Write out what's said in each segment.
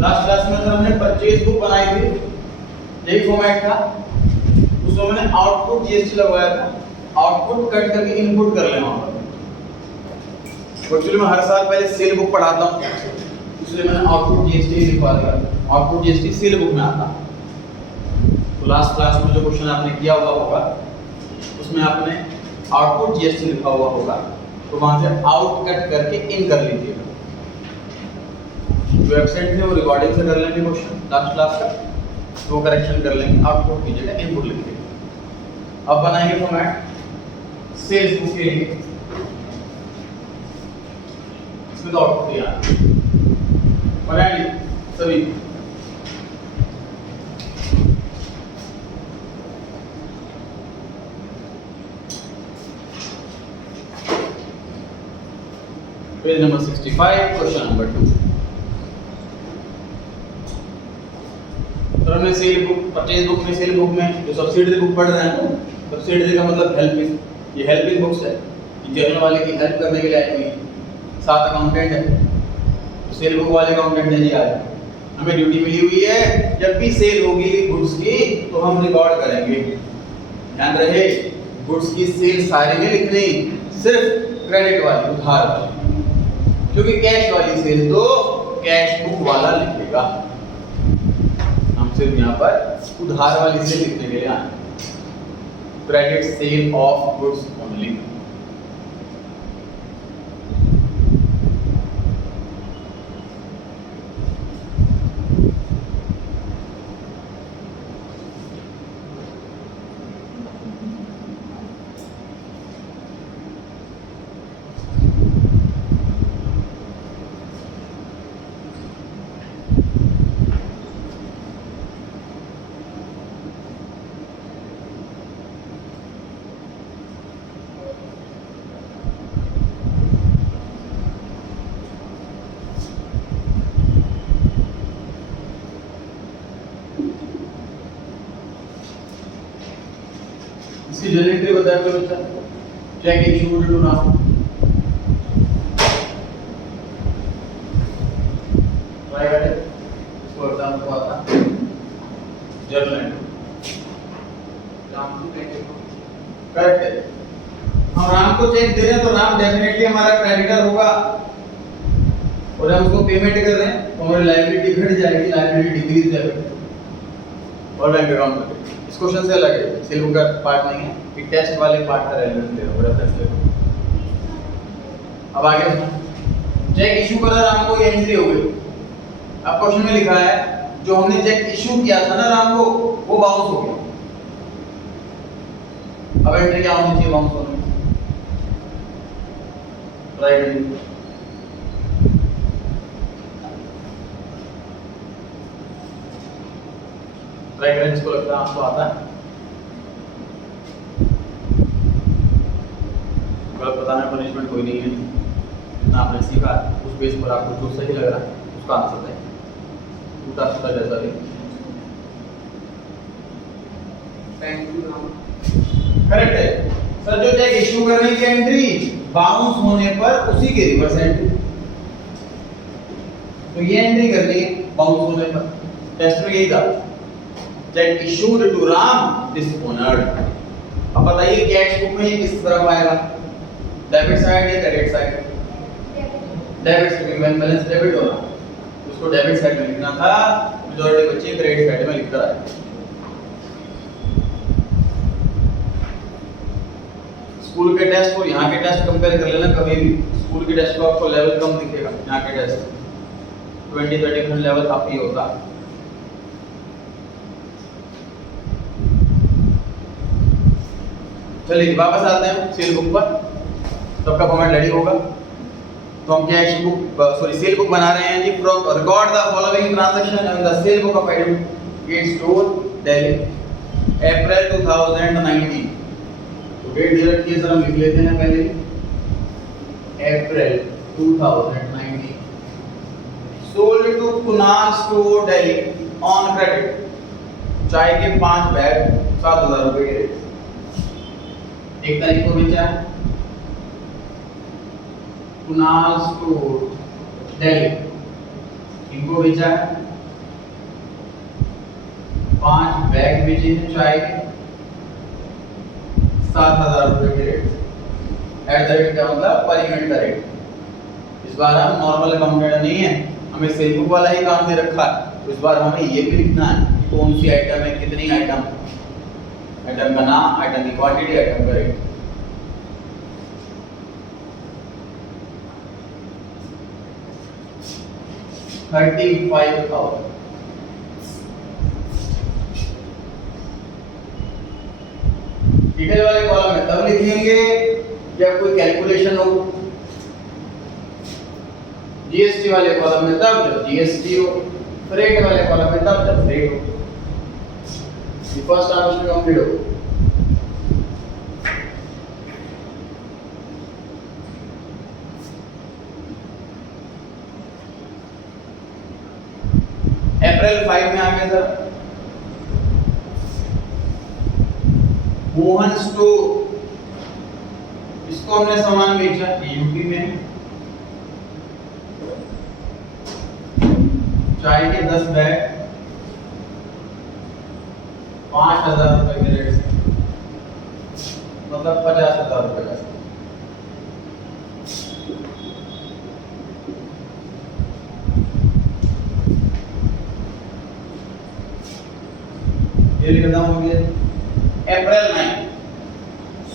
Last class में sir हमने purchase book बनाई थी, यही फॉर्मेट था। उसमें मैंने आउटपुट जीएसटी लगवाया था, आउटपुट कट करके इनपुट कर लेना वहां पर। एक्चुअली मैं हर साल पहले सेल बुक पढ़ाता हूँ, इसलिए मैंने आउटपुट जीएसटी लिखवा दिया। आउटपुट जीएसटी सेल बुक में आता। तो लास्ट क्लास में जो क्वेश्चन आपने किया हुआ होगा उसमें आपने आउटपुट जीएसटी लिखा हुआ होगा, तो वहां से आउट कट करके इन कर लीजिएगा। जो एब्सेंट थे वो रिकॉर्डिंग से कर लेंगे क्वेश्चन लास्ट क्लास का, तो वो करेक्शन कर लेंगे, आउटपुट कीजिएगा, इनपुट लिखिएगा। अब बनाएंगे फॉर्मेट सेल्स बुक के लिए। इसमें तो आउटपुट दिया बनाएंगे सभी। Page number 65, question number 2। तो हमने सेल बुक, परचेज बुक में, सेल बुक में जो सब्सिडरी बुक पढ़ रहे हैं, तो सब्सिडरी का मतलब हेल्पिंग, ये हेल्पिंग बुक्स है, ये जर्नल वाले की हेल्प करने के लिए आई हुई। साथ अकाउंटेंट है, तो सेल बुक वाले अकाउंटेंट है जी। आज हमें ड्यूटी मिली हुई है, जब भी सेल होगी गुड्स की तो हम रिकॉर्ड करेंगे। ध्यान रहे, गुड्स की सेल सारे में लिखनी, सिर्फ क्रेडिट वाली, उधार वाली, क्योंकि कैश वाली सेल तो कैश बुक वाला लिखेगा। हम सिर्फ यहाँ पर उधार वाली सेल लिखने के लिए आए, credit sale of goods only. इसकी जनरेटरी बताया तो बच्चा, cheque issued to now, right है, इसको एग्जाम को आता जर्नल एंट्री, राम को करेक्ट है। हम राम को चेक दे रहे हैं तो राम डेफिनेटली हमारा क्रेडिटर होगा, और हम उसको पेमेंट कर रहे हैं तो हमारी लायबिलिटी घट जाएगी, लायबिलिटी डिक्रीज जाएगी और बैंक अकाउंट में। इस क्वेश्चन से अलग है, सेल बुक का पार्ट नहीं है, ये टेस्ट वाले पार्ट का रेलेवेंस ले रहा रेफरेंस ले रहा। अब आगे चेक इशू करा राम को, ये एंट्री हो गई। अब क्वेश्चन में लिखा है जो हमने चेक इशू किया था ना राम को, वो बाउंस हो गया। अब एंट्री क्या होनी चाहिए बाउंस होने में? राइट, फ्रेग्रेंस को लगता है आपको आता है, गलत बताने में पनिशमेंट कोई नहीं है। जितना आपने सीखा उस बेस पर आपको जो सही लग रहा है उसका आंसर दें, उल्टा सीधा जैसा भी। करेक्ट है सर। जो चेक इशू करने की एंट्री बाउंस होने पर उसी के रिवर्स एंट्री, तो ये एंट्री करनी है बाउंस होने पर। टेस्ट में यही था, cheque issued to Ram dishonoured. अब बताइए कैश बुक में ये किस तरफ आएगा, डेबिट साइड या credit side? Debit side, bank balance debit होगा, उसको डेबिट साइड में लिखना था, मेजॉरिटी बच्चे क्रेडिट साइड में लिख कर आए। स्कूल के टेस्ट और यहाँ के टेस्ट कंपेयर कर लेना कभी भी। स्कूल के टेस्ट को आपको लेवल कम दिखेगा, यहाँ के टेस्ट 20-30% लेवल काफी होता है। चलिए वापस आते हैं सेल बुक पर, सबका फॉर्मेट रेडी होगा। तो हम कैश बुक सेल बुक बना रहे हैं जी। Record the following transaction in the sale book of Gate Store Delhi April 2019। तो डेट दे रखी है सर, हम लिख लेते हैं पहले April 2019। Sold to Kunal store Delhi on credit, चाय के 5 बैग 7,000 रुपए के। 1 तारीख को बेचा कुनाल स्टोर दिल्ली, इनको बेचा 5 बैग बेचे हैं चाय के 7,000 रुपए के रेट। एट द रेट क्या मतलब पर यूनिट का रेट। इस बार हम नॉर्मल अकाउंटेंट नहीं है, हमें सेल बुक वाला ही काम दे रखा है, तो इस बार हमें ये भी लिखना है कि कौन सी आइटम है, कितनी आइटम, आइटम का नाम, आइटम की क्वांटिटी, आइटम का रेट। $35,000। डिटेल वाले कॉलम में तब लिखेंगे जब कोई कैलकुलेशन हो, जीएसटी वाले कॉलम में तब जब जीएसटी हो, फ्रेट वाले कॉलम में तब जब फ्रेट हो। ये फर्स्ट ऑप्शन कंप्लीट हो। अप्रैल 5 में आ गया सर, मोहन स्टोर, इसको हमने सामान बेचा यूपी में, चाय के 10 बैग 5,000 रुपए के रेट से, मतलब 50,000 रुपए का। ये लिखना हो गया। April 9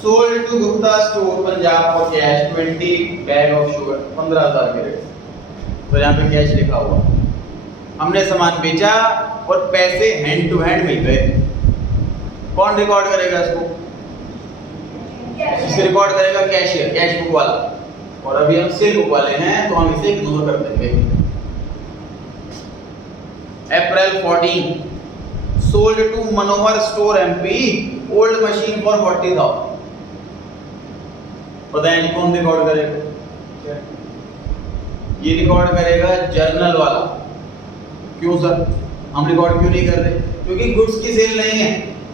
sold to Gupta store Punjab for cash 20 bag of sugar 15,000 के रेट से। तो यहाँ पे कैश लिखा हुआ, हमने सामान बेचा और पैसे हैंड टू हैंड मिल गए। कौन रिकॉर्ड करेगा इसको? इसे रिकॉर्ड करेगा कैशियर, कैश बुक वाला। और अभी हम सेल बुक वाले हैं तो हम इसे इग्नोर कर देंगे। April 14 sold to Manohar store MP old machine for 40,000। बताएं कौन रिकॉर्ड करेगा? ये रिकॉर्ड करेगा जर्नल वाला। क्यों सर, हम रिकॉर्ड क्यों नहीं कर रहे? क्योंकि गुड्स की सेल नहीं है,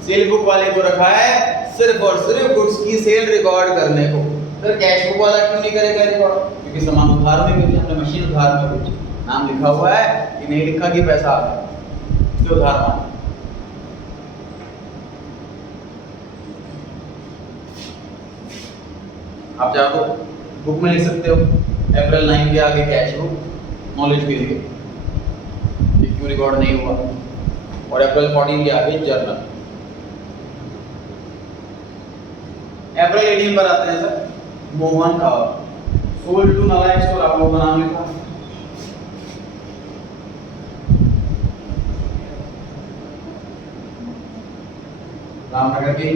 सेल बुक वाले को रखा है सिर्फ और सिर्फ गुड्स की सेल रिकॉर्ड करने को। सर कैश बुक वाला क्यों नहीं करेगा रिकॉर्ड? क्योंकि सामान उधार में बेचा, हमने मशीन उधार में बेची, नाम लिखा हुआ है कि नहीं लिखा कि पैसा आ गया, जो उधार मांगा। आप चाहो तो बुक में लिख सकते हो अप्रैल 9 के आगे कैश बुक, नॉलेज के लिए क्यों रिकॉर्ड नहीं हुआ, और अप्रैल 14 के आगे जर्नल। अप्रैल 18 पर आते हैं सर, मोहन सोल्ड टू नालायक स्टोर, आप लोगों का नाम लिखा, रामनगर के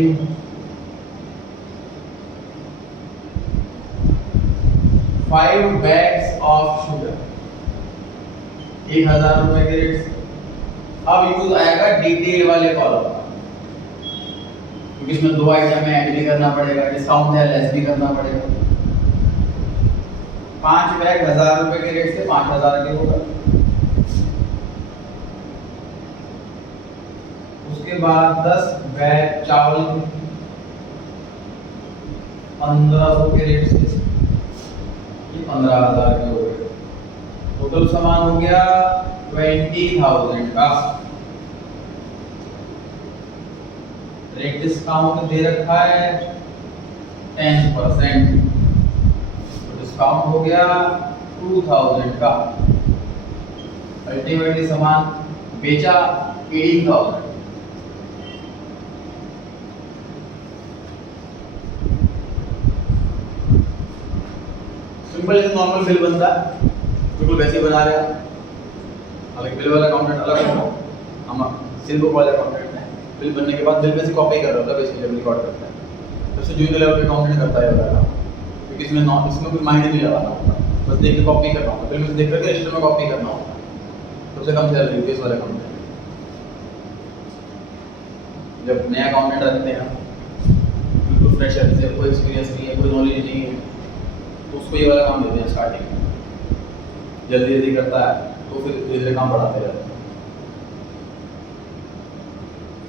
5 बैग्स ऑफ शुगर 1,000 रुपए के रेट से। अब यूज आएगा डिटेल वाले कॉलम, क्योंकि इसमें 2 आइटम है, ऐड भी करना पड़ेगा, डिस्काउंट है, लेस भी करना पड़ेगा। 5 बैग 1,000 रुपए के रेट से 5,000 के होगा। उसके बाद 10 बैग चावल 1500 के रेट से 15,000 के हो गए। टोटल सामान हो गया 20,000 का। रेट डिस्काउंट दे रखा है 10%, तो डिस्काउंट हो गया 2,000 का। अल्टीमेटली सामान बेचा 18,000। सिंपल एक नॉर्मल बिल बनता है, बिल्कुल वैसे ही बना रहे हैं। हालांकि बिल वाला अकाउंटेंट अलग होगा, हम सेल बुक वाले अकाउंटेंट हैं। बिल बनने के बाद बिल में से कॉपी कर रहा होता है, बेसिकली रिकॉर्ड करता है। तो उससे जूनियर लेवल के अकाउंटेंट करता है वाला, क्योंकि इसमें कोई माइंड नहीं लगाना होता, बस देख के कॉपी करना होता है, बिल में से देख करके रजिस्टर में कॉपी करना होता है। सबसे कम सैलरी होती है इस वाले अकाउंटेंट। जब नया अकाउंटेंट रखते हैं, बिल्कुल फ्रेशर से, कोई एक्सपीरियंस नहीं है, कोई नॉलेज नहीं है, तो उसको ये वाला काम देते हैं स्टार्टिंग में। जल्दी जल्दी करता है तो फिर धीरे धीरे काम बढ़ाते रहते हैं।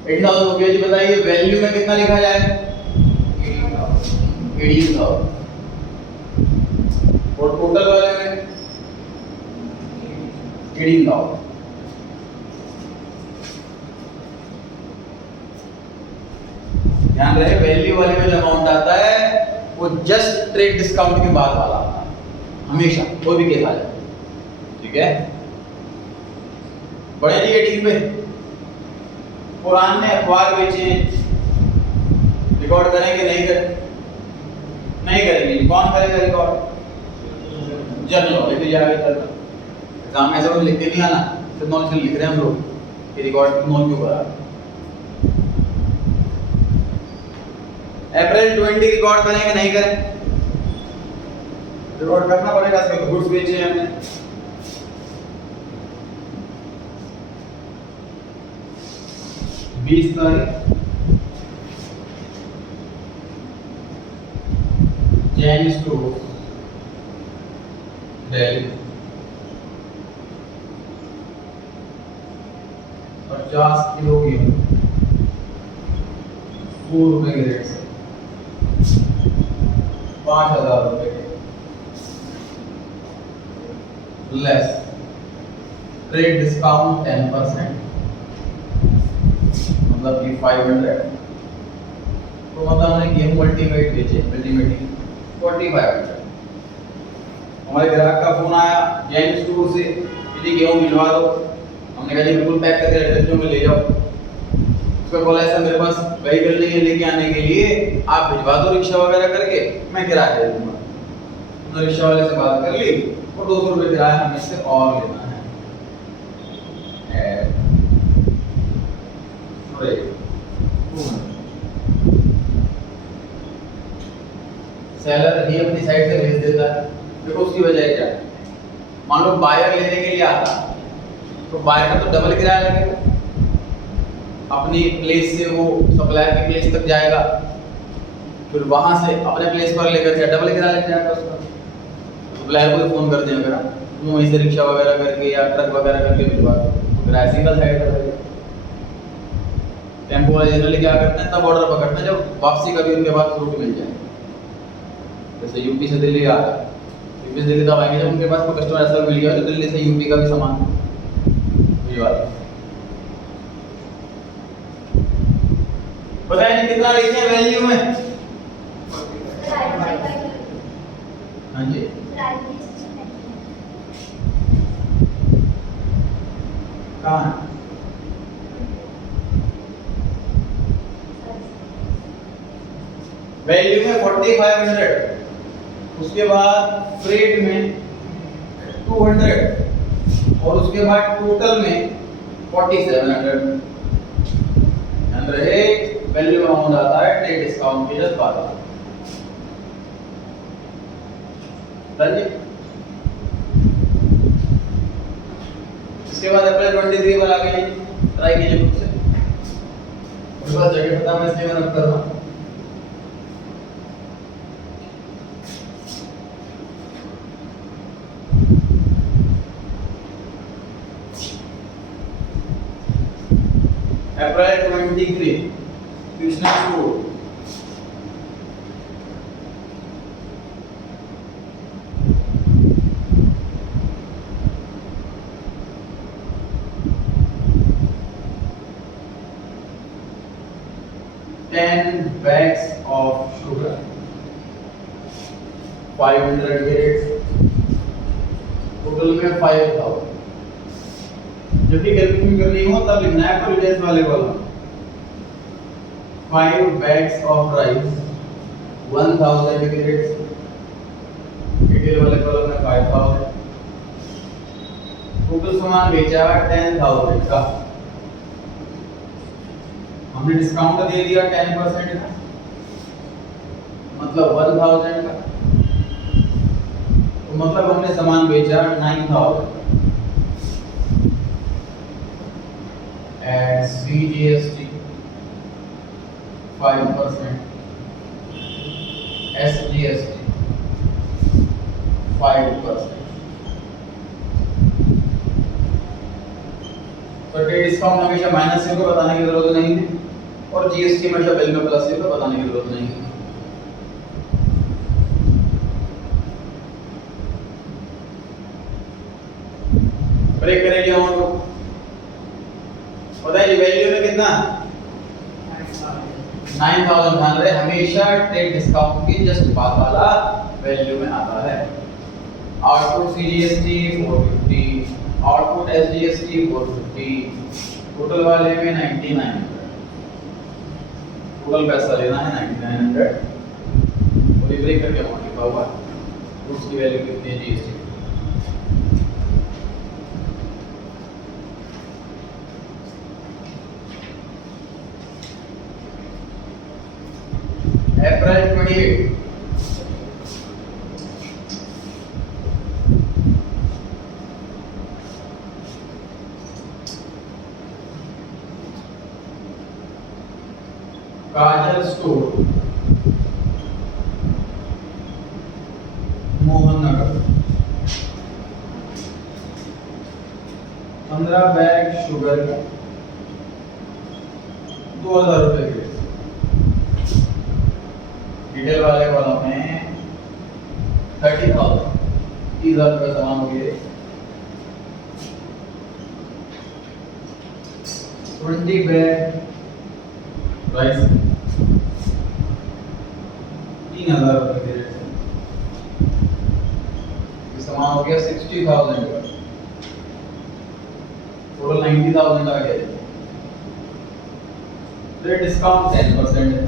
8,000 हो गया जी। बताइए वैल्यू में कितना लिखा जाए? 18,000। और टोटल वाले में 18,000। ध्यान रहे वैल्यू वाले में जो अमाउंट आता है वो जस्ट ट्रेड डिस्काउंट के बाद वाला आता है, हमेशा कोई भी केस आ जाए, ठीक है। बड़े जी एडिंग पे कुरान ने अखबार बेचे, रिकॉर्ड करेंगे नहीं करें? नहीं करेंगे। कौन करेगा रिकॉर्ड? जनरल नॉलेज पे जाएगा सर, एग्जाम में ऐसा कुछ लिख के नहीं आना, सिर्फ नॉलेज लिख रहे हैं हम लोग कि रिकॉर्ड नॉन क्यों करा। अप्रैल 20 रिकॉर्ड करेंगे नहीं करें? रिकॉर्ड करना पड़ेगा, इसमें गुड्स बेचे हमने। बीस तारीख जैन स्टोर दिल्ली 50 किलो गेहूं 4 रुपए के रेट से 5,000 रुपए के लेस ट्रेड डिस्काउंट 10%, मतलब कि 500। तो मतलब हमने गेहूं अल्टीमेट बेचे, अल्टीमेटली 4500। हमारे ग्राहक का फोन आया जैन स्टोर से कि जी गेहूं भिजवा दो। हमने कहा जी बिल्कुल पैक करके एड्रेस में ले जाओ। उसका बोला ऐसा मेरे पास व्हीकल नहीं है लेके आने के लिए, आप भिजवा दो रिक्शा वगैरह करके, मैं किराया दे दूंगा। हमने रिक्शा वाले से बात कर ली और 200 रुपये किराया हमें इससे और लेना है। सेलर ही अपनी साइड से भेज देता है। देखो उसकी वजह क्या है, मान लो बायर लेने के लिए आता तो बायर का तो डबल किराया लगेगा, अपनी प्लेस से वो सप्लायर की प्लेस तक जाएगा, फिर वहां से अपने प्लेस पर लेकर के डबल किराया लग जाएगा उसका। सप्लायर को फोन कर दें अगर तुम वहीं से रिक्शा वगैरह करके या ट्रक वगैरह करके भिजवा दो, तो किराया सिंगल साइड का लगेगा। टेम्पो वाले जनरली क्या करते हैं, तब ऑर्डर पकड़ते हैं जब वापसी का भी उनके पास रूट मिल जाए। जैसे यूपी से दिल्ली आ रहा है, यूपी से दिल्ली तब आएंगे जब उनके पास कोई कस्टमर ऐसा मिल गया तो दिल्ली से यूपी का भी सामान भिजवा दो। बताइए कितना लिखे हैं वैल्यू में? हाँ जी कहाँ है? वैल्यू में 4500, उसके बाद फ्रेट में 200 और उसके बाद टोटल में 4700। ध्यान रहे वैल्यू में अमाउंट आता है ट्रेड डिस्काउंट के जस्ट बाद। इसके बाद अप्रैल 23 पर आ गई, ट्राई कीजिए खुद से। उसके बाद जगह पता मैं इसलिए मैंने कर रहा हूँ। अप्रैल 23 Krishna store bags of sugar 500 grams, total में 5000। जब भी कैलकुलेशन करनी हो तब लिखना है आपको रिलेस वाले वाला। 5 bags of rice 1000 grams, detail वाले कॉलम में 5000। टोटल सामान बेचा 10000 का, हमने डिस्काउंट दे दिया 10% का, मतलब 1000 का, तो मतलब हमने सामान बेचा 9000 एट CGST 5%, SGST 5%। तो ट्रेड डिस्काउंट हमेशा माइनस से को बताने की जरूरत नहीं है और जीएसटी हमेशा बिल में प्लस से को बताने की जरूरत नहीं है। ब्रेक करेंगे हम लोग। बताइए वैल्यू में कितना 9000 ध्यान रहे हमेशा ट्रेड डिस्काउंट के जस्ट बाद वाला वैल्यू में आता है। Output CGST 450, output SGST 450, total वाले में 9900, टोटल पैसा लेना है 9900 और ये ब्रेक करके अमाउंट लिखा हुआ है। उसकी वैल्यू कितनी है जीएसटी अप्रैल 28 काजल store Mohan Nagar 15 bag sugar 2000 रुपए के। डिटेल वाले कॉलम में 30,000 30,000 रुपये सामान हो गए। 20 बैग राइस 3,000 रुपये के रेट से सामान हो गया 60,000 का, टोटल 90,000 आ गया। तो डिस्काउंट 10% है।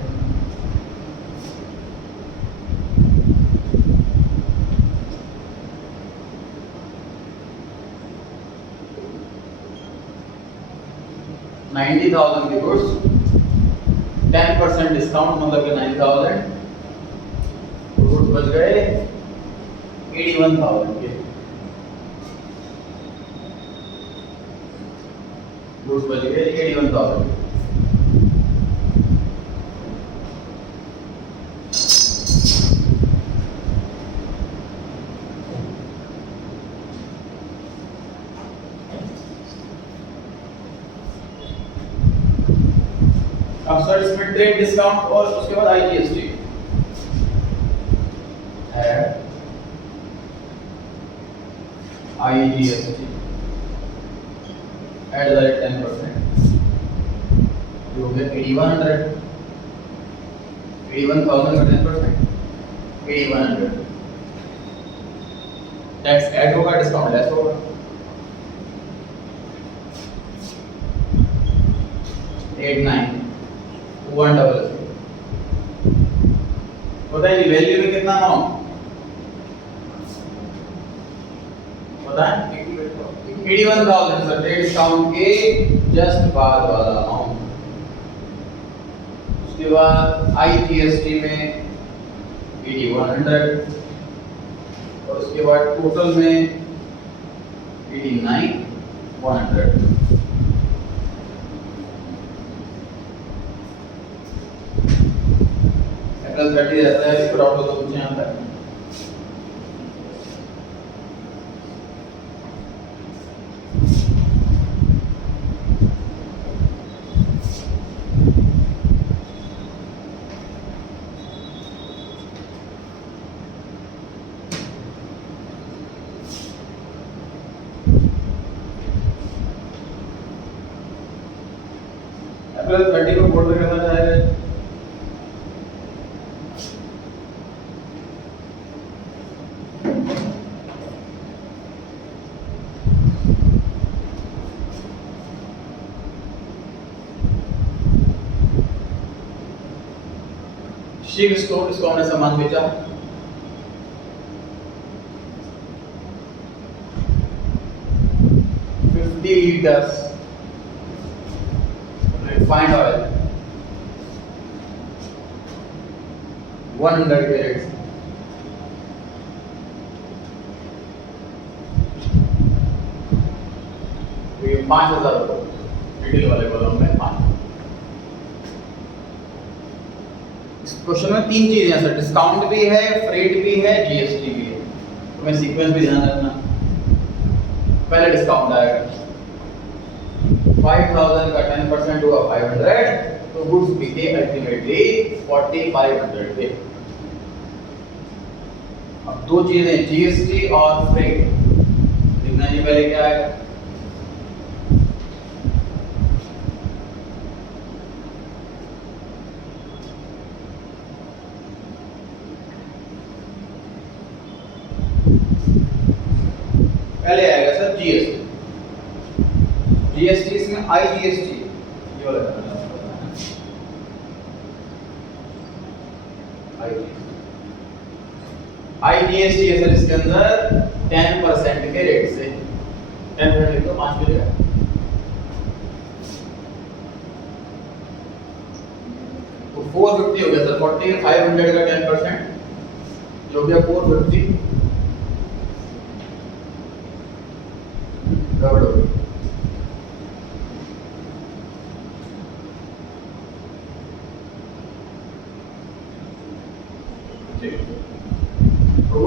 $90,000 के गुड्स 10% डिस्काउंट मतलब कि 9,000 गुड्स बच गए 81,000 के। गुड्स बच गए 81,000 के। अब सर इसमें ट्रेड डिस्काउंट और उसके बाद आईजीएसटी है। आईजीएसटी एट द रेट 10% जो हो गया 8100 81,000 का 10% 8100। टैक्स ऐड होगा डिस्काउंट लेस होगा। एट नाइन 100 बताइए वैल्यू में कितना अमाउंट बताएं 81,000 सर ट्रेड डिस्काउंट के जस्ट बाद वाला अमाउंट। उसके बाद आईजीएसटी में 8100 और उसके बाद टोटल में 89,100। April 30 रहता है, इसको डाउट हो तो पूछें यहाँ तक। April 30 को बोर्ड करना चाहेगा शिव स्टोर, इसको हमने सामान बेचा 50 लीटर्स रिफाइंड ऑयल 100 कैरेट्स ये 5,000 रुपये रिटेल वाले कॉलम में 5। क्वेश्चन में तीन चीजें हैं सर, डिस्काउंट भी है, फ्रेट भी है, जीएसटी भी है। तो मैं सीक्वेंस भी ध्यान रखना। पहले डिस्काउंट आएगा 5,000 का 10% हुआ 500, तो गुड्स बिके अल्टीमेटली 4,500 के। अब दो चीजें जीएसटी और फ्रेट लिखना जी। पहले क्या आएगा जीएसटी इसमें आईजीएसटी ये वाला करना है आईजीएसटी है सर इसके अंदर 10% के रेट से 10% लिख दो 5 मिलेगा तो 450 हो गया सर 40 500 का 10% जो गया 450 गड़बड़ हो गई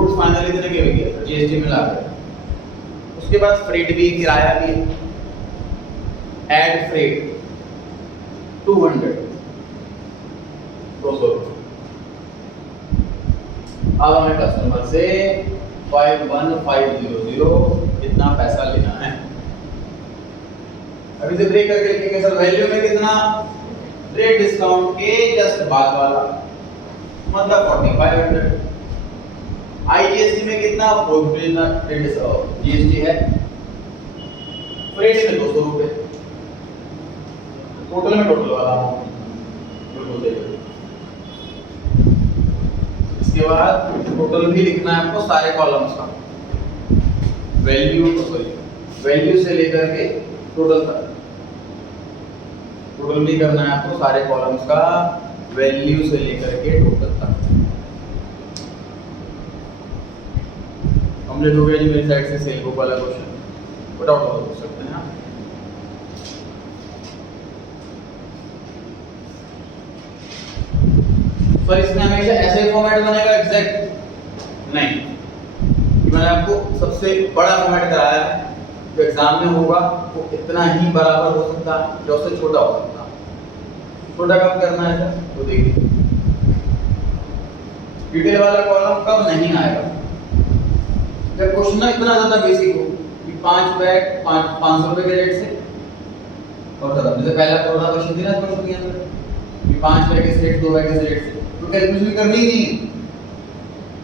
गुड्स फाइनल इतने के हो गए जीएसटी मिला कर उसके बाद फ्रेट भी किराया भी ऐड फ्रेट 200 200 अब हमें कस्टमर से 51500 इतना पैसा लेना है। अभी से ब्रेक करके लिखेंगे सर वैल्यू में कितना रेट डिस्काउंट के जस्ट बाद वाला मतलब 4500 आईजीएसटी में कितना जीएसटी है फ्रेट में 200 रुपए टोटल में टोटल वाला इसके बाद टोटल भी लिखना है आपको सारे कॉलम्स का वैल्यू से लेकर के टोटल तक टोटल भी करना है आपको सारे कॉलम्स का वैल्यू से लेकर के टोटल तक कंप्लीट हो गया जी मेरी साइड से सेल बुक वाला क्वेश्चन फटाफट कर सकते हैं आप पर इसमें हमेशा ऐसे फॉर्मेट बनेगा एग्जैक्ट नहीं मैंने आपको सबसे बड़ा फॉर्मेट कराया है जो एग्जाम में होगा वो इतना ही बराबर हो सकता है जो उससे छोटा हो सकता है छोटा कब करना है सर तो देखिए डिटेल वाला कॉलम कब नहीं आएगा जब क्वेश्चन इतना ज्यादा बेसिक हो कि 5 बैग 500 रुपए के रेट से और खत्म जैसे पहला कोरोना क्वेश्चन थी ना क्वेश्चन के अंदर कि 5 बैग के रेट 2 बैग के रेट से तो कैलकुलेशन करनी ही नहीं है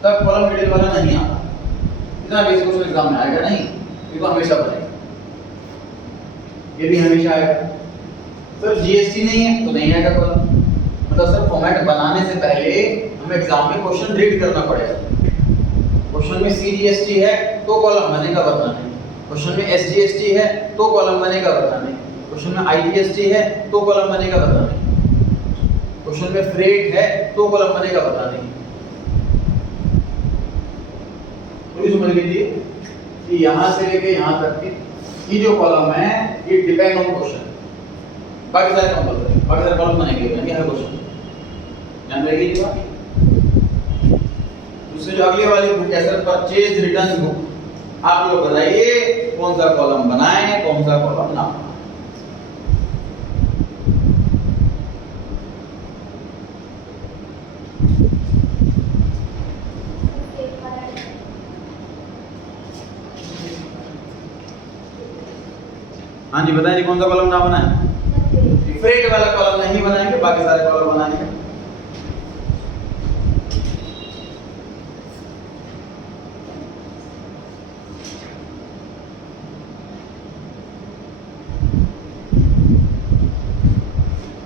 तब कॉलम डिटेल वाला नहीं आता इतना बेसिक क्वेश्चन एग्जाम में आएगा नहीं ये तो हमेशा बनेगा ये भी हमेशा आएगा सर जीएसटी नहीं है तो नहीं आएगा कॉलम मतलब सर फॉर्मेट बनाने से पहले हमें एग्जाम में क्वेश्चन रीड करना पड़ेगा क्वेश्चन में सीजीएसटी है तो कॉलम बनेगा वरना नहीं क्वेश्चन में एसजीएसटी है तो कॉलम बनेगा वरना नहीं क्वेश्चन में आईजीएसटी है तो कॉलम बनेगा वरना नहीं क्वेश्चन में फ्रेट है तो कॉलम बनेगा वरना नहीं तो ये समझ लीजिए कि यहां से लेके यहां तक की ये जो कॉलम है ये डिपेंड ऑन क्वेश्चन बाकी सारे कंपलसरी बाकी सारे कॉलम बनेंगे नहीं हर क्वेश्चन ध्यान रखिए जी बात दूसरी जो अगली वाली बुक है सर परचेज रिटर्न बुक आप लोग बताइए कौन सा कॉलम बनाएं कौन सा कॉलम ना हाँ जी बताइए कौन सा कॉलम ना बनाएं फ्रेट वाला कॉलम नहीं बनाएंगे बाकी सारे कॉलम बनाएंगे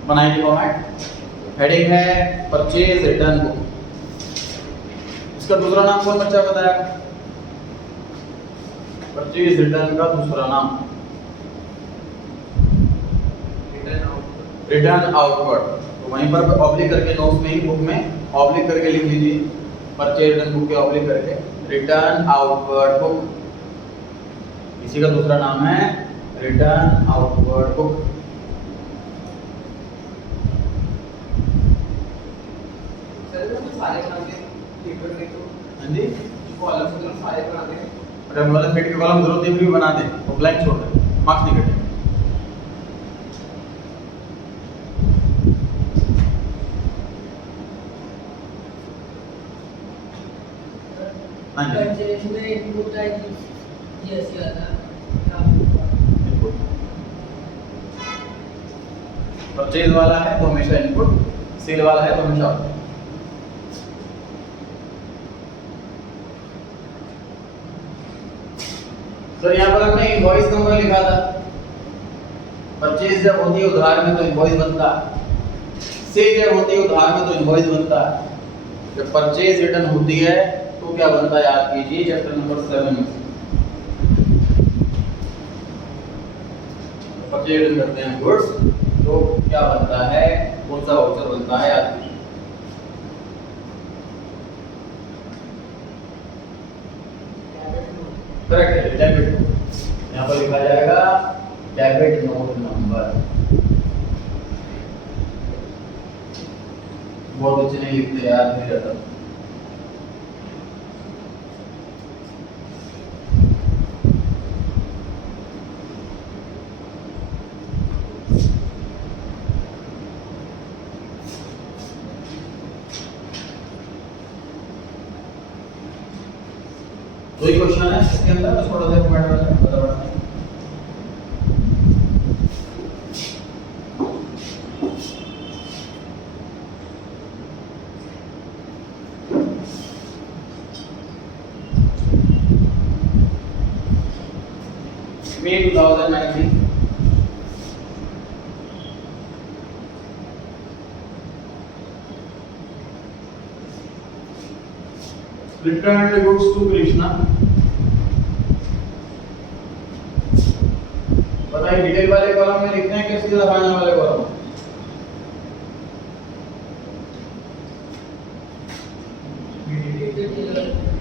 बनाएंगे फॉर्मेट हेडिंग है परचेज रिटर्न बुक इसका दूसरा नाम कौन बच्चा बताया परचेज रिटर्न का दूसरा नाम रिटर्न आउटवर्ड तो वहीं पर ऑब्लिक करके नोट्स में ही बुक में ऑब्लिक करके लिख लीजिए परचेज रिटर्न बुक के ऑब्लिक करके रिटर्न आउटवर्ड बुक इसी का दूसरा नाम है रिटर्न आउटवर्ड बुक सारे बना के पेपर में तो हां जी कॉलम से तो सारे बना दे अरे हम वाला फिट के कॉलम जरूरत है भी बना दें वो ब्लैंक छोड़ दें मार्क्स नहीं कटेंगे हाँ जी में इनपुट है जीएसटी आता परचेज वाला है तो हमेशा इनपुट सेल वाला है तो हमेशा आउटपुट सर यहाँ पर आपने इनवॉइस नंबर लिखा था परचेज जब होती है उधार में तो इनवॉइस बनता है, सेल जब होती है उधार में तो इनवॉइस बनता है। जब परचेज रिटर्न होती है तो क्या बनता है, याद कीजिए चैप्टर नंबर 7 में परचेज रिटर्न करते हैं गुड्स तो क्या बनता है, कौन सा वाउचर बनता है, याद कीजिए। करेक्ट है, डेबिट। यहाँ पर लिखा जाएगा डेबिट नोट नंबर। बहुत अच्छे नहीं लिखते यार, नहीं रहता। दो ही क्वेश्चन है इसके अंदर, बस थोड़ा सा फॉर्मेट में बता रहा हूं। May 2019 returned goods to Krishna। बताइए डिटेल वाले कॉलम में लिखते हैं कि सीधा फाइनल वाले कॉलम?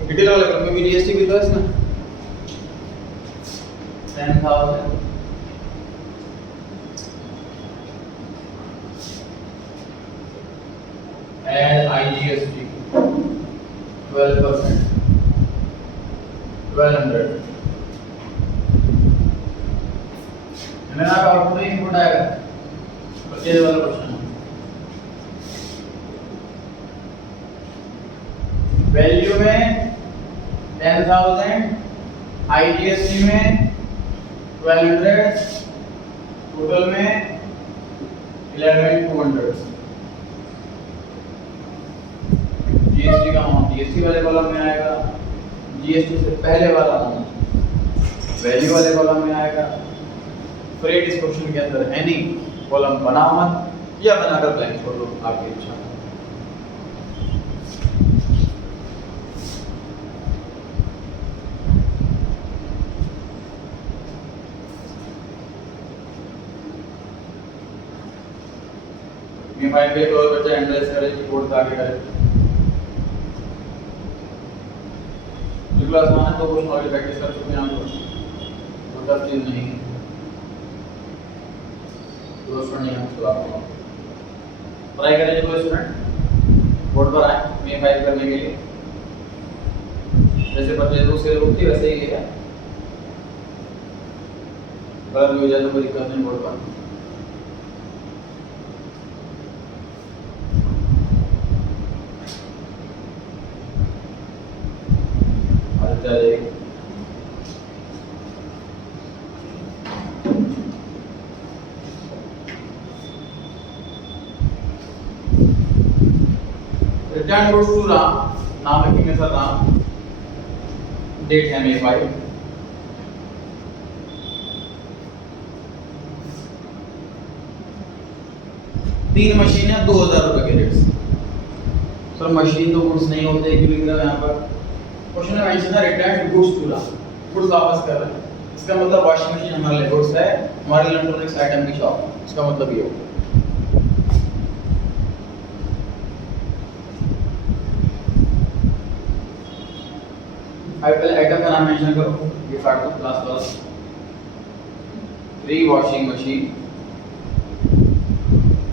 डिटेल वाले कॉलम में जीएसटी भी तो है इसमें 10,000 and IGST 12%, 1200 मैंने ना आउटपुट में इनपुट आएगा, परचेज वाला क्वेश्चन। वैल्यू में 10,000, IGST में 1200, टोटल में 11,200। जीएसटी का अमाउंट जीएसटी वाले कॉलम में आएगा, जीएसटी से पहले वाला अमाउंट वैल्यू वाले कॉलम में आएगा। फ्रेट इस क्वेश्चन के अंदर है नहीं, कॉलम बनाओ मत या बनाकर ब्लैंक छोड़ दो, आपकी इच्छा। ये फाइल पे और बच्चा एंड्रेस करे कीबोर्ड का आगे करे। क्लास में तो कुछ नॉलेज प्रैक्टिस कर चुके हैं आप लोग, तो 10 दिन नहीं दो स्टूडेंट नहीं हम तो आपको ट्राई करें। जो स्टूडेंट बोर्ड पर आए मे फाइल करने के लिए, जैसे परचेज बुक सेल बुक थी वैसे ही लिया, गलत भी हो जाए तो कोई दिक्कत नहीं बोर्ड पर। रिटर्न गुड्स टू राम, नाम लिखेंगे सर राम, डेट है May 5। तीन मशीन है 2,000 रुपए के रेट। सर मशीन तो गुड्स नहीं होते, क्यों लिख रहे हैं यहाँ पर? क्वेश्चन में मेंशन है return goods to Ram, goods वापस कर रहे हैं। इसका मतलब वॉशिंग मशीन हमारे लिए गुड्स है, हमारे इलेक्ट्रॉनिक्स आइटम की शॉप, इसका मतलब ये होगा। पहले आइटम का नाम मेंशन करो, ये काट दो क्लास वाला। 3 वॉशिंग मशीन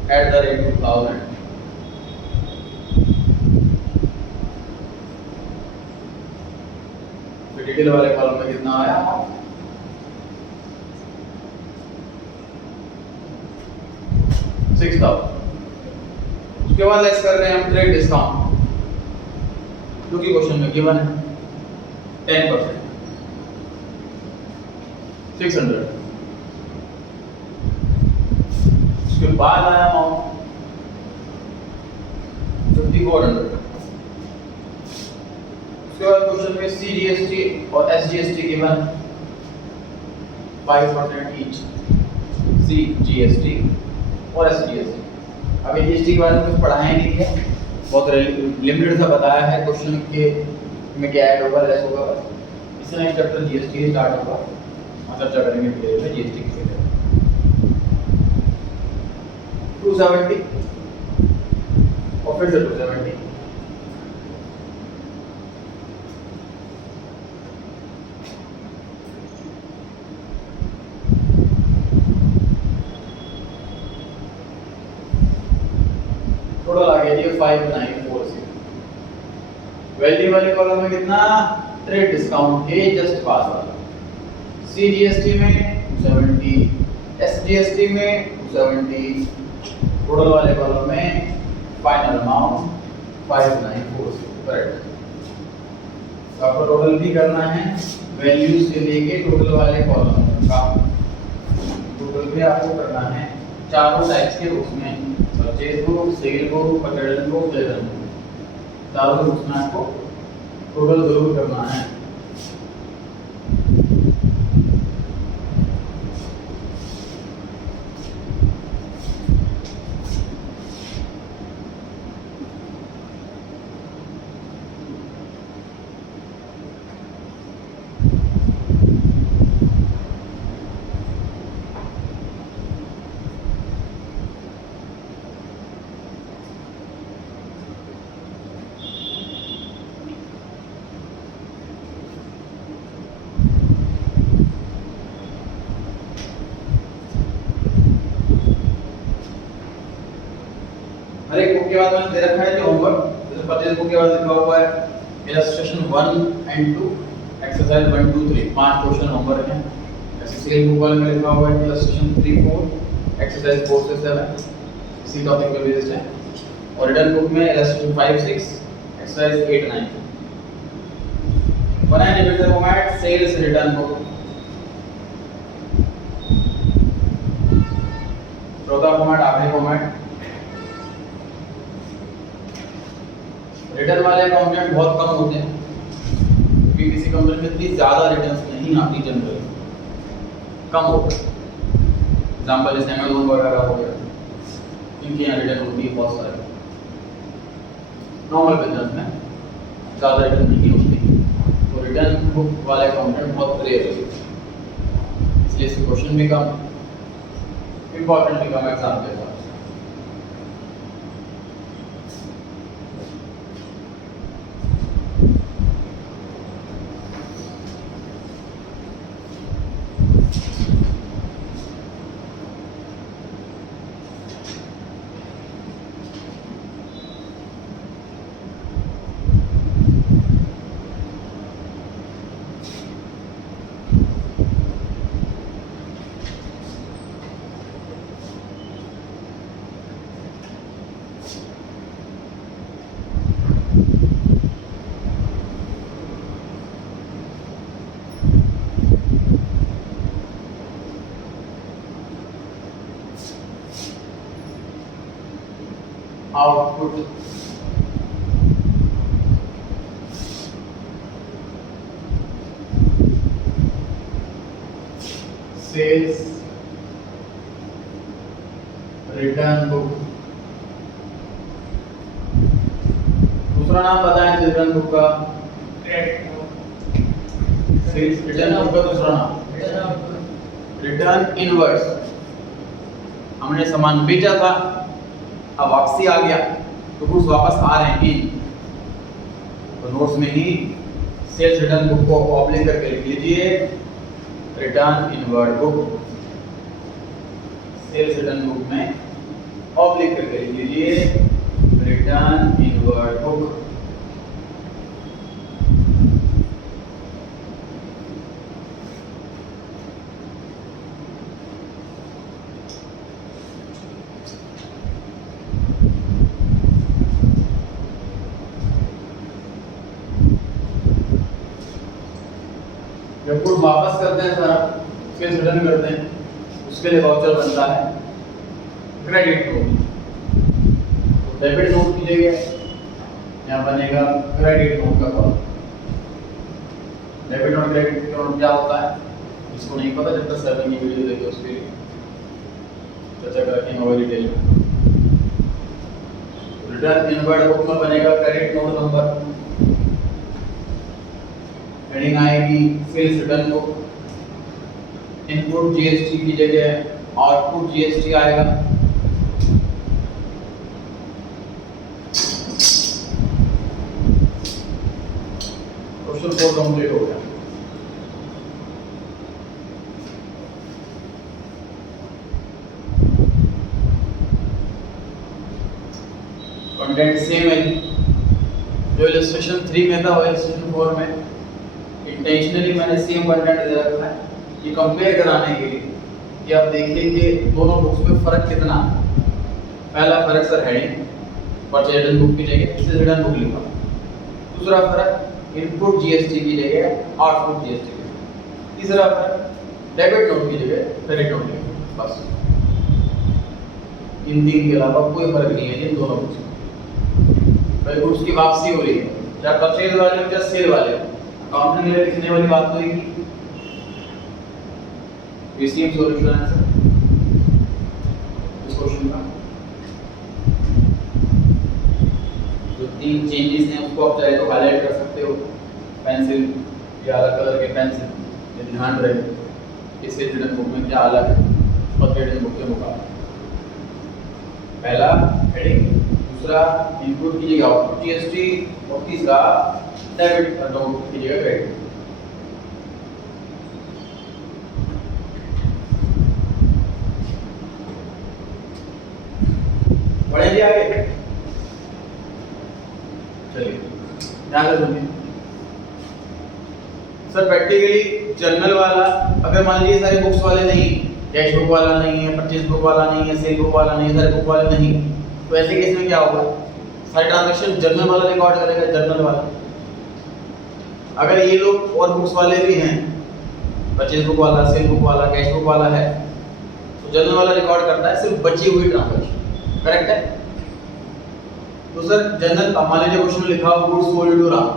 @2000। तो डिटेल वाले कॉलम में कितना आया? 6,000। उसके बाद लेस कर रहे हैं हम ट्रेड डिस्काउंट, जो कि क्वेश्चन में गिवन है 10%, 600। उसके बाद आया अमाउंट 5,400। उसके बाद क्वेश्चन में CGST और SGST given 5% each. C GST और एसजीएसटी। अभी जीएसटी के बारे में कुछ पढ़ाया नहीं है, बहुत लिमिटेड सा बताया है, क्वेश्चन के में क्या ऐड होगा लेस होगा बस। इससे नेक्स्ट चैप्टर जीएसटी स्टार्ट होगा, हम चर्चा करेंगे डिटेल में जीएसटी किसे कहते हैं। 270 और फिर से 270 टोटल आ गया जी 5946। वैल्यू वाले कॉलम में कितना ट्रेड डिस्काउंट के जस्ट पास वाला, सीजीएसटी में 270, एसजीएसटी में 270, टोटल वाले कॉलम में फाइनल अमाउंट 5946। करेक्ट। तो आपको टोटल भी करना है वैल्यू से लेके टोटल वाले कॉलम का टोटल भी आपको करना है चारों टाइप्स के बुक्स में, परचेज बुक, सेल बुक, पकेडन बुक, क्लियरन बुक, चारों बुक्स में आपको टोटल जरूर करना है। हर एक बुक के बाद मैंने दे रखा है जो होमवर्क, जैसे परचेज बुक के बाद लिखा हुआ है illustration 1 and 2, exercise 1 2 3, 5 question homework हैं। ऐसे सेल बुक वाले में लिखा हुआ है इलस्ट्रेशन 3 4, एक्सरसाइज 4 से 7, इसी टॉपिक पे बेस्ड है। और रिटर्न बुक में इलस्ट्रेशन 5 6, एक्सरसाइज 8 9। बनाए division format cells return book. चौथा फॉर्मेट आखिरी फॉर्मेट। रिटर्न वाले अकाउंटेंट बहुत कम होते हैं क्योंकि किसी कंपनी में इतनी ज़्यादा रिटर्न्स नहीं आती, जनरली कम होता है। एग्जाम्पल जैसे अमेज़न वगैरह हो गया, इनकी यहाँ रिटर्न होती है बहुत सारे। नॉर्मल बिजनेस में ज़्यादा रिटर्न नहीं होती, तो रिटर्न बुक वाले अकाउंटेंट बहुत रेयर होते हैं, इसलिए इसके क्वेश्चन भी कम, इम्पोर्टेंट भी कम एग्जाम के साथ। output sales return book. दूसरा नाम बताएं रिटर्न बुक का, सेल्स रिटर्न बुक का दूसरा नाम रिटर्न इनवर्स। हमने सामान बेचा था, अब वापसी आ गया तो कुछ वापस आ रहे हैं इन, तो नोट्स में ही सेल्स रिटर्न बुक को ऑब्लिक करके लिख लीजिए return inward book. Sales return book में ऑब्लिक करके लिख लीजिए रिटर्न इनवर्ड बुक। जब गुड वापस करते हैं सारा, सेल्स रिटर्न करते हैं, उसके लिए वाउचर बनता है क्रेडिट नोट। तो डेबिट नोट की जगह यहाँ बनेगा क्रेडिट नोट का कॉलम। डेबिट और क्रेडिट नोट क्या होता है इसको नहीं पता, जब तक 7 की वीडियो देखिए उसके लिए। चेक रखेंगे और डिटेल में। रिटर्न इनवर्ड बुक में बनेगा क्रेडिट नोट नंबर, हेडिंग आएगी sales return book, input GST की जगह आउटपुट जीएसटी आएगा। क्वेश्चन 4 कंप्लीट हो गया। कंटेंट सेम है जो इलस्ट्रेशन 3 में था वो इलस्ट्रेशन 4 में। इंटेंशनली मैंने सेम कंटेंट दे रखा है ये कंपेयर कराने के लिए कि आप देखिए कि दोनों बुक्स में फर्क कितना है। पहला फर्क sir heading purchase return book की जगह सेल्स रिटर्न बुक लिखा। दूसरा फर्क इनपुट जीएसटी की जगह आउटपुट जीएसटी की जगह। तीसरा फर्क डेबिट नोट की जगह क्रेडिट नोट लिखा। बस इन तीन के अलावा कोई फर्क नहीं है इन दोनों बुक्स में। भाई गुड्स की वापसी हो रही है चाहे परचेज वाले हो चाहे सेल वाले हो, अकाउंटिंग के लिए लिखने वाली बात तो है कि सेम सॉल्यूशन है सर इस क्वेश्चन का। जो तीन चेंजेस हैं उसको आप चाहे तो हाईलाइट कर सकते हो पेंसिल या अलग कलर के पेंसिल। ये ध्यान रहे इससे रिटर्न बुक में क्या अलग है परचेज रिटर्न बुक के मुकाबले। पहला हेडिंग, दूसरा इनपुट की जगह आउटपुट जीएसटी और तीसरा डेबिट नोट की जगह क्रेडिट। बढ़े जी आगे चलिए ध्यान से सुनिए सर। प्रैक्टिकली जर्नल वाला अगर मान लीजिए सारे बुक्स वाले नहीं, कैश बुक वाला नहीं है, परचेज बुक वाला नहीं है, सेल बुक वाला नहीं है, सारे बुक वाले नहीं, तो ऐसे केस में क्या होगा सारे ट्रांजैक्शन जर्नल वाला रिकॉर्ड करेगा जर्नल वाला। अगर ये लोग और बुक्स वाले भी हैं, परचेज बुक वाला, सेल बुक वाला, कैश बुक वाला है, तो जर्नल वाला रिकॉर्ड करता है सिर्फ बची हुई ट्रांजैक्शन। करेक्ट है? तो सर जर्नल मान लीजिए क्वेश्चन में लिखा हो गुड्स सोल्ड टू राम,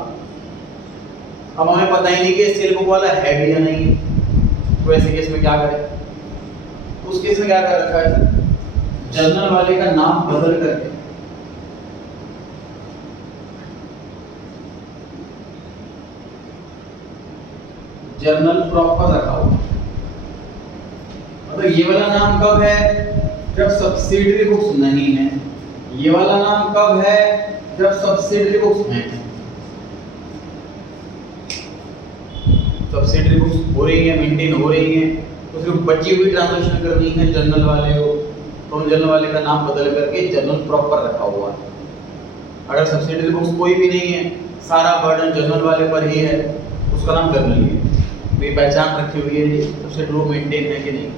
अब हमें पता ही नहीं कि सेल बुक वाला है भी या नहीं, तो ऐसे केस में क्या करें? उस केस में क्या कर रखा है जर्नल वाले का नाम बदल करके जर्नल प्रॉपर रखा हुआ। मतलब ये वाला नाम कब है जब सब्सिडियरी बुक्स नहीं है, ये वाला नाम कब है जब सब्सिडियरी बुक्स हैं। सब्सिडियरी बुक्स हो रही है, मेंटेन हो रही है, तो सिर्फ बची हुई ट्रांजैक्शन करनी है जर्नल वाले को, तो हम जर्नल वाले का नाम बदल करके जर्नल प्रॉपर रखा हुआ है। अगर सब्सिडियरी बुक्स कोई भी नहीं है, सारा बर्डन जर्नल वाले पर ही है, उसका नाम जर्नल ही है। तो ये पहचान रखी हुई है जी सब्सिडियरी बुक मेंटेन है कि नहीं।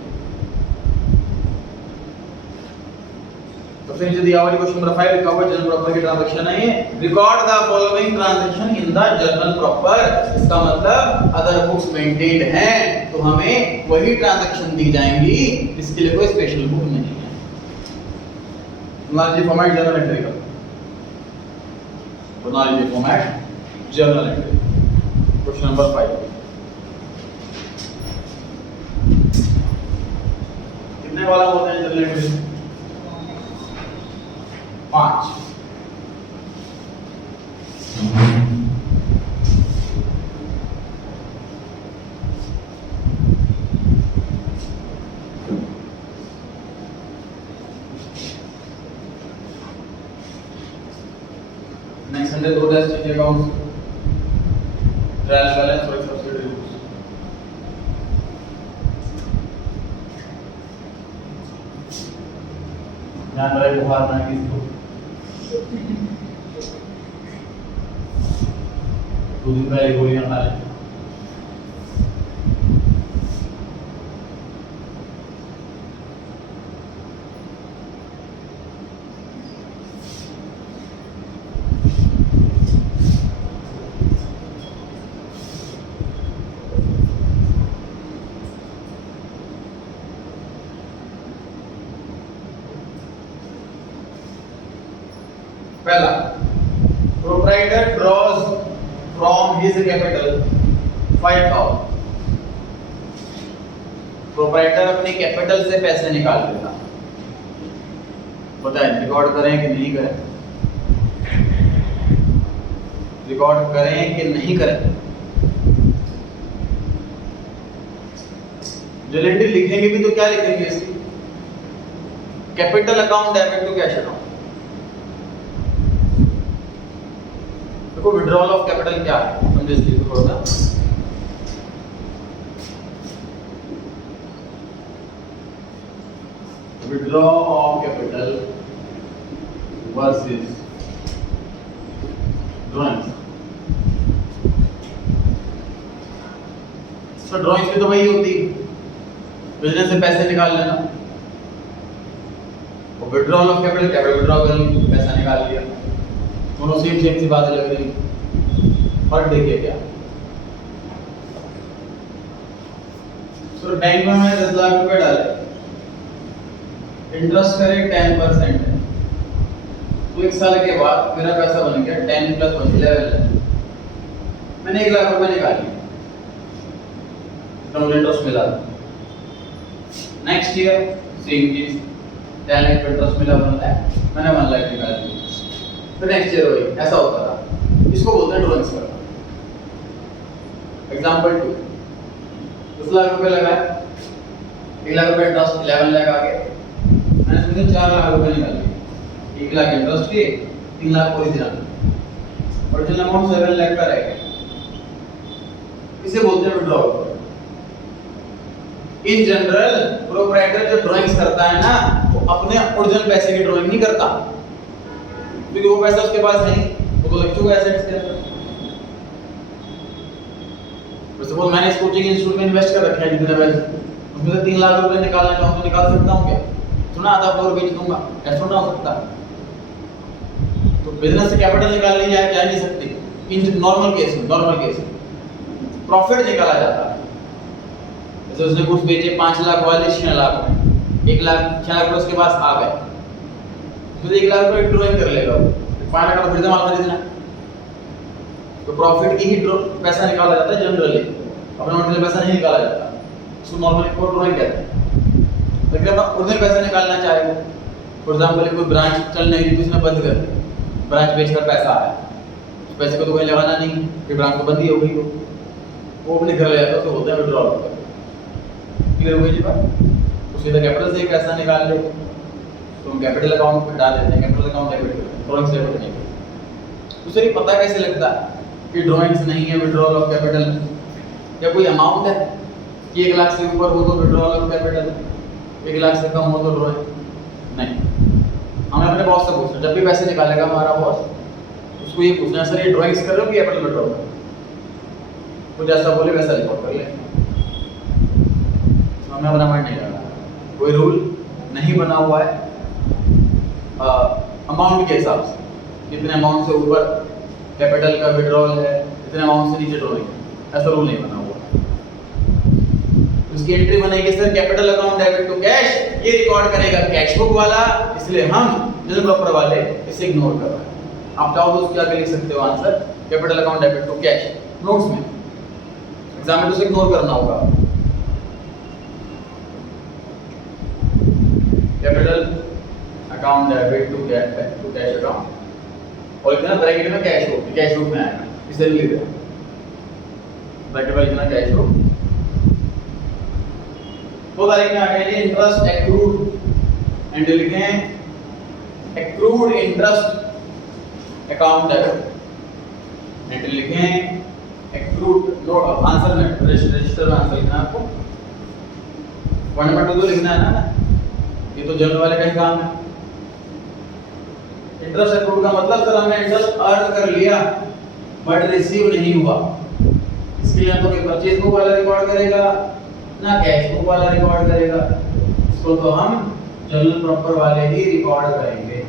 सबसे नीचे दिया हुआ क्वेश्चन नंबर 5 लिखा हुआ जर्नल प्रॉपर की ट्रांजैक्शन है, record the following transaction in the journal proper. इसका मतलब अगर बुक्स मेंटेन्ड हैं तो हमें वही ट्रांजैक्शन दी जाएंगी, इसके लिए कोई स्पेशल बुक नहीं है। बना लीजिए फॉर्मेट जर्नल एंट्री का, बना लीजिए format journal entry. Question number 5 कितने वाला होता है journal entry? 5। Next Sunday 2 test check account, trial balance और सब्सिडियरी बुक्स। ध्यान रहे बुखार ना किसी को 2 दिन पहले गोलियां खा लें। पहला, proprietor draws from his capital 5000। Proprietor अपने कैपिटल से पैसे निकाल लेता बताएं रिकॉर्ड करें कि नहीं करें, रिकॉर्ड करें कि नहीं करें। जर्नल एंट्री लिखेंगे भी तो क्या लिखेंगे इसकी, capital account debit to cash account. देखो विड्रॉल ऑफ कैपिटल क्या है समझे इसलिए तो थोड़ा सा। Withdraw of capital versus drawings. तो ड्राइंग्स भी तो वही होती, बिजनेस से पैसे निकाल लेना, और withdrawal of capital capital withdraw कर ली, पैसा निकाल लिया, दोनों सेम सेम सी बातें लग रही। फर्क देखिए क्या, तो बैंक में मैंने 10 लाख रुपए डाले, इंटरेस्ट करे 10% है, तो 1 साल के बाद मेरा पैसा बन गया 10 + 1 11। मैंने 1 लाख रुपए निकाल लिए, तो मुझे इंटरेस्ट मिला। नेक्स्ट ईयर सेम चीज, 10 लाख का इंटरेस्ट मिला 1 लाख, मैंने 1 लाख निकाल लिया। फिर नेक्स्ट ईयर वही ऐसा होता रहा। इसको बोलते हैं ड्राइंग्स करना। एग्जांपल 2, 10 लाख रुपए लगाए, 1 लाख रुपए इंटरेस्ट, 11 लाख आ गए, मैंने इसमें से 4 लाख रुपए निकाल लिए। 1 लाख इंटरेस्ट के, 3 lakh original, original amount 7 lakh का रह गया। इसे बोलते हैं विड्रॉल। इन जनरल प्रोप्राइटर जो ड्राइंग्स करता है ना, वो अपने ओरिजिनल पैसे की ड्राइंग नहीं करता, क्योंकि वो पैसा उसके पास नहीं, वो तो लग चुका एसेट्स के अंदर। सपोज मैंने इस कोचिंग इंस्टीट्यूट में इन्वेस्ट कर रखे हैं जितने पैसे, उसमें से 3 लाख रुपए निकालना चाहूँ तो निकाल सकता हूँ क्या? सुना आधा फ्लोर बेच दूंगा, ऐसा ना हो सकता। तो बिजनेस से कैपिटल निकालनी जाए जा नहीं सकती। इन नॉर्मल केस में प्रॉफिट निकाला जाता है। जैसे उसने कुछ बेचे 5 लाख वाले 6 लाख में, 1 लाख 6 लाख रुपए उसके पास आ गए, तो 1 लाख रुपए ड्रॉइंग कर लेगा वो, 5 लाख का फिर से माल खरीदना। तो प्रॉफिट की ही पैसा निकाला जाता है जनरली, अपना ओरिजिनल पैसा नहीं निकाला जाता। इसको नॉर्मली कोड ड्राइंग कहते हैं। लेकिन अपना ओरिजिनल पैसा निकालना चाहे, फॉर एग्जांपल कोई ब्रांच चल नहीं रही, उसने बंद कर दी, ब्रांच बेचकर पैसा आया, उस पैसे को तो कहीं लगाना नहीं, फिर ब्रांच तो बंद ही हो गई, वो अपने घर ले जाता है, तो होता है विड्रॉल। क्लियर हो गई जी बात? उसके कैपिटल से ही पैसा निकाल ले तो हम कैपिटल अकाउंट में डाल देते हैं, capital account debit, drawings debit नहीं। उसे नहीं पता कैसे लगता कि ड्राइंग्स नहीं है विड्रॉल ऑफ कैपिटल, या कोई अमाउंट है कि 1 लाख से ऊपर हो तो विड्रॉल ऑफ कैपिटल, 1 लाख से कम हो तो ड्राइंग नहीं। हमें अपने बॉस से पूछना, जब भी पैसे निकालेगा हमारा बॉस, उसको ये पूछना सर ये ड्राइंग्स कर रहे हो कि कैपिटल विड्रॉल, वो जैसा बोले वैसा रिकॉर्ड कर ले। हमें अपना माइंड नहीं लगाना, कोई रूल नहीं बना हुआ है अमाउंट के हिसाब से, कितने अमाउंट से ऊपर कैपिटल का विड्रॉल है, इतने अमाउंट से नीचे ड्रॉइंग, ऐसा रूल नहीं बना हुआ। उसकी एंट्री बनेगी sir capital account debit to cash, ये रिकॉर्ड करेगा कैश बुक वाला, इसलिए हम जनरल प्रॉपर वाले इसे इग्नोर कर रहे हैं। आप चाहो तो उसके आगे लिख सकते हो answer capital account debit to cash notes में, एग्जाम में तो उसे इग्नोर करना होगा। Capital account debit to cash account, और इतना ब्रैकेट में कैश बुक में आएगा, इसे लिख दे ब्रैकेट में लिखना कैश बुक। 2 तारीख में आ गया जी इंटरेस्ट एक्रूड, एंड लिखें accrued interest account debit, and लिखें एक्रूड नोट आंसर में रजिस्टर में आंसर लिखना आपको। 1 नंबर 2 तो लिखना है ना, ये तो जनरल वाले का ही काम है। इंटरेस्ट एक्रूड का मतलब सर हमने इंटरेस्ट अर्न कर लिया बट रिसीव नहीं हुआ, इसके लिए तो कोई परचेज बुक वाला रिकॉर्ड करेगा ना कैश बुक वाला रिकॉर्ड करेगा, इसको तो हम जनरल प्रॉपर वाले ही रिकॉर्ड करेंगे।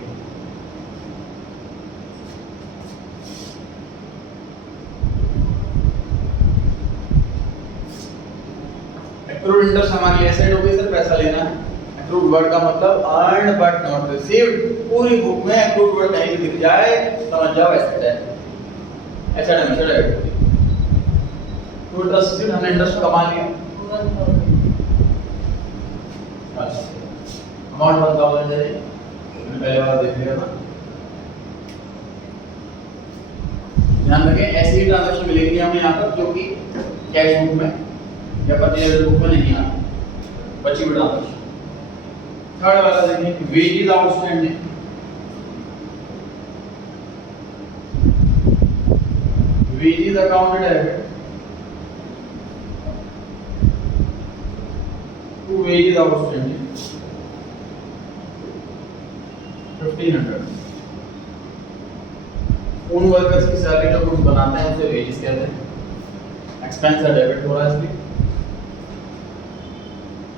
एक्रूड इंटरेस्ट हमारे लिए एसेट होगी सर, पैसा लेना है। एक्रूड वर्ड का मतलब अर्न बट नॉट रिसीव्ड, पूरी बुक में एक्रूड वर्ड कहीं भी दिख जाए समझ जाओ एसेट है, एसेट है, एसेट है। तो इंटरेस्ट रिसीव्ड, हमने इंटरेस्ट कमा लिया, अमाउंट 1000 है, पहले वाला देख लिया था। ध्यान रखें ऐसी ही ट्रांजैक्शन मिलेगी हमें यहाँ पर जो कि कैश बुक में या परचेज बुक में नहीं आती, बची हुई ट्रांजैक्शन। थर्ड वाला देखिए wages outstanding. Wages account debit to wages outstanding 1500। उन वर्कर्स की सैलरी जो कुछ बनाते हैं उसे वेजेस कहते हैं। एक्सपेंस है डेबिट हो रहा है इसलिए।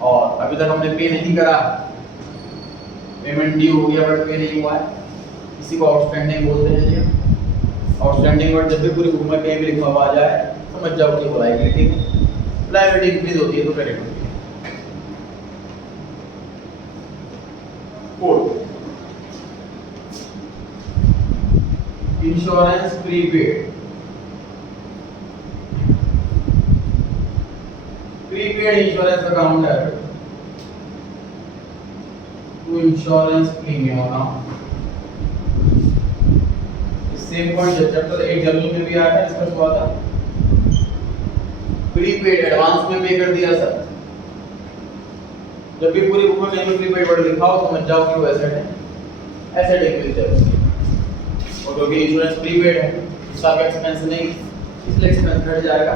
और अभी तक हमने पे नहीं करा, पेमेंट ड्यू हो गया बट पे नहीं हुआ है, इसी को आउटस्टैंडिंग बोलते हैं जी। आउटस्टैंडिंग वर्ड जब भी पूरी बुक में कहीं भी लिखा हुआ आ जाए समझ जाओ कि वो लायबिलिटी है। लायबिलिटी इंक्रीज होती है तो क्रेडिट होती है। Fourth, insurance prepaid. Prepaid insurance account है to insurance premium account. Same point chapter 8 journal में भी आया था, डिस्कस हुआ था। प्रीपेड एडवांस में पे कर दिया सर। जब भी पूरी बुक में कहीं भी प्रीपेड वर्ड लिखा हो समझ जाओ कि वो एसेट है। एसेट इंक्रीज है और क्योंकि इंश्योरेंस प्रीपेड है उसका एक्सपेंस नहीं, इसलिए एक्सपेंस घट जाएगा।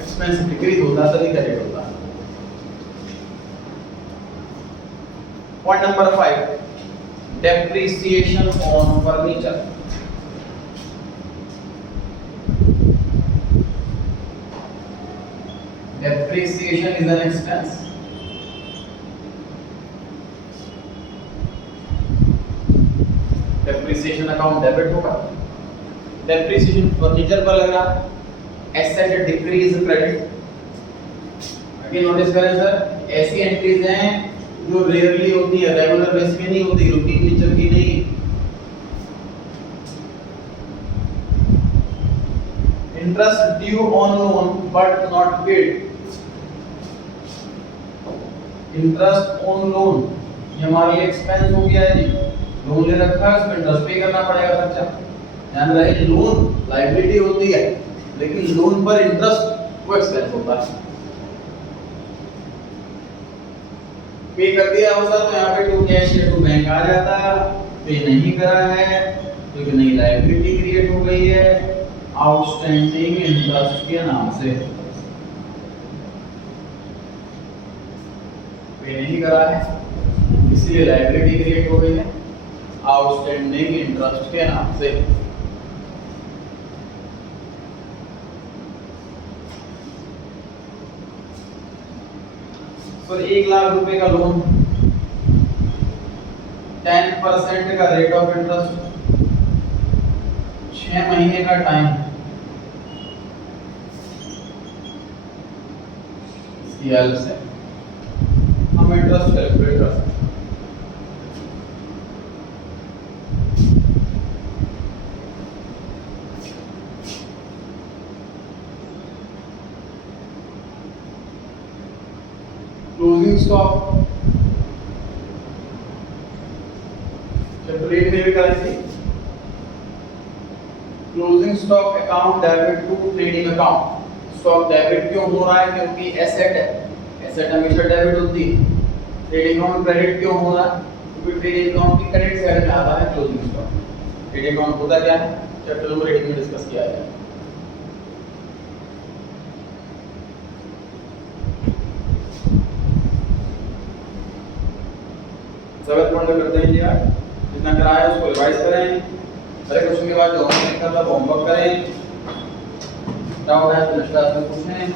एक्सपेंस डिक्रीज होता है तभी क्रेडिट होता है। Point number 5, depreciation on furniture. Depreciation is an expense. Depreciation account debit होगा। Depreciation फर्नीचर पर लग रहा है। Asset decrease credit. Again notice करें सर, ऐसी एंट्रीज हैं जो रेयरली होती है, रेगुलर बेस पे नहीं होती, रूटीन नेचर की नहीं। Interest due on loan but not paid. Interest on loan ये हमारे लिए एक्सपेंस हो गया है जी। लोन ले रखा है, उसमें इंटरेस्ट पे करना पड़ेगा खर्चा। ध्यान रहे लोन लायबिलिटी होती है लेकिन लोन पर इंटरेस्ट वो एक्सपेंस होता है। पे कर दिया हो सर तो यहाँ पे टू कैश या टू बैंक आ जाता है। पे नहीं करा है तो एक नई लायबिलिटी क्रिएट हो गई है आउटस्टैंडिंग इंटरेस्ट के नाम से। पे नहीं करा है इसलिए लायबिलिटी क्रिएट हो गई है आउटस्टैंडिंग इंटरेस्ट के नाम से। तो 1 लाख रुपए का लोन, 10% का रेट ऑफ इंटरेस्ट, 6 महीने का टाइम। इसकी हेल्प से हम इंटरेस्ट कैलकुलेट कर सकते हैं। क्लोजिंग स्टॉक चैप्टर 8 में भी करी थी। Closing stock account debit to trading account. Stock debit क्यों हो रहा है? क्योंकि एसेट है, एसेट हमेशा डेबिट होती है। ट्रेडिंग अकाउंट क्रेडिट क्यों हो रहा है? क्योंकि ट्रेडिंग अकाउंट की क्रेडिट साइड में आता है क्लोजिंग स्टॉक। ट्रेडिंग अकाउंट होता क्या है? चैप्टर नंबर 8 में डिस्कस किया है। सब पढ़ करते हैं यार, जितना कराया उसको रिवाइज करें। अरे क्वेश्चन के बाद जो होमवर्क लिखा था होमवर्क करें। डाउट है तो नेक्स्ट क्लास में पूछें।